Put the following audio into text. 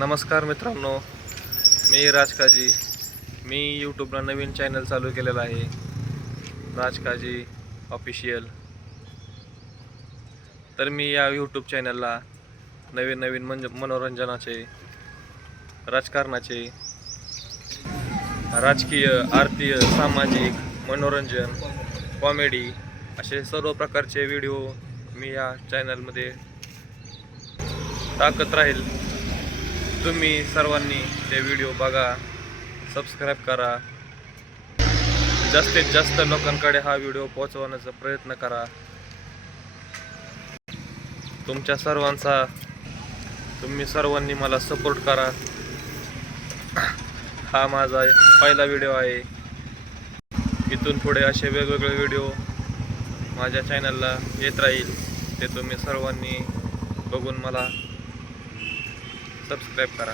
नमस्कार मित्रांनो, मी राजकाजी. मी यूट्यूबला नवीन चॅनल चालू केलेला आहे, राजकाजी ऑफिशियल. तर मी या यूट्यूब चॅनलला नवीन नवीन मनोरंजनाचे, राजकारणाचे, राजकीय, आर्थिक, सामाजिक, मनोरंजन, कॉमेडी असे सर्व प्रकारचे व्हिडिओ मी या चॅनलमध्ये टाकत राहील. तुम्ही सर्वांनी ते व्हिडिओ बघा, सबस्क्राईब करा, जास्तीत जास्त लोकांकडे हा व्हिडिओ पोहोचवण्याचा प्रयत्न करा. तुम्ही सर्वांनी मला सपोर्ट करा. हा माझा पहिला व्हिडिओ आहे. इथून पुढे असे वेगवेगळे व्हिडिओ माझ्या चॅनलला येत राहील. ते तुम्ही सर्वांनी बघून मला सबस्क्राईब करा.